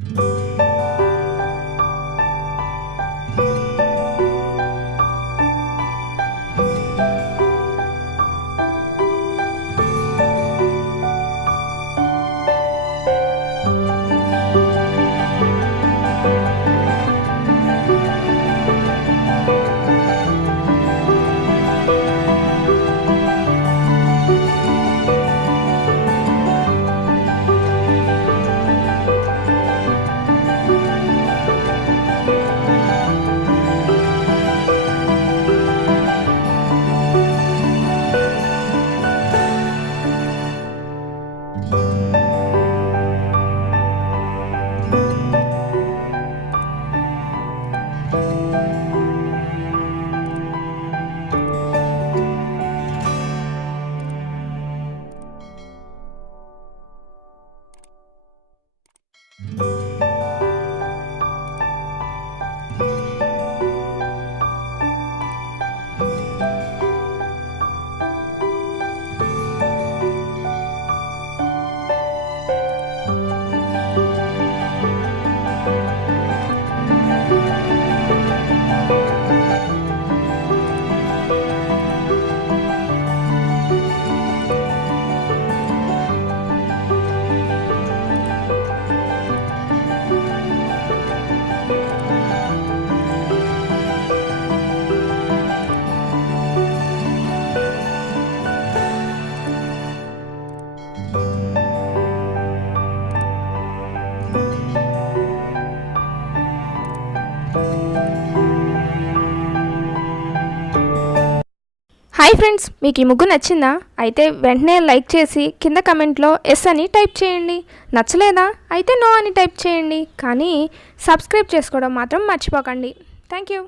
Hi friends, మీకు ఈ ముగ్గు నచ్చిందా? అయితే వెంటనే లైక్ చేసి కింద కమెంట్లో ఎస్ అని టైప్ చేయండి. నచ్చలేదా? అయితే నో అని టైప్ చేయండి. కానీ సబ్స్క్రైబ్ చేసుకోవడం మాత్రం మర్చిపోకండి. Thank you.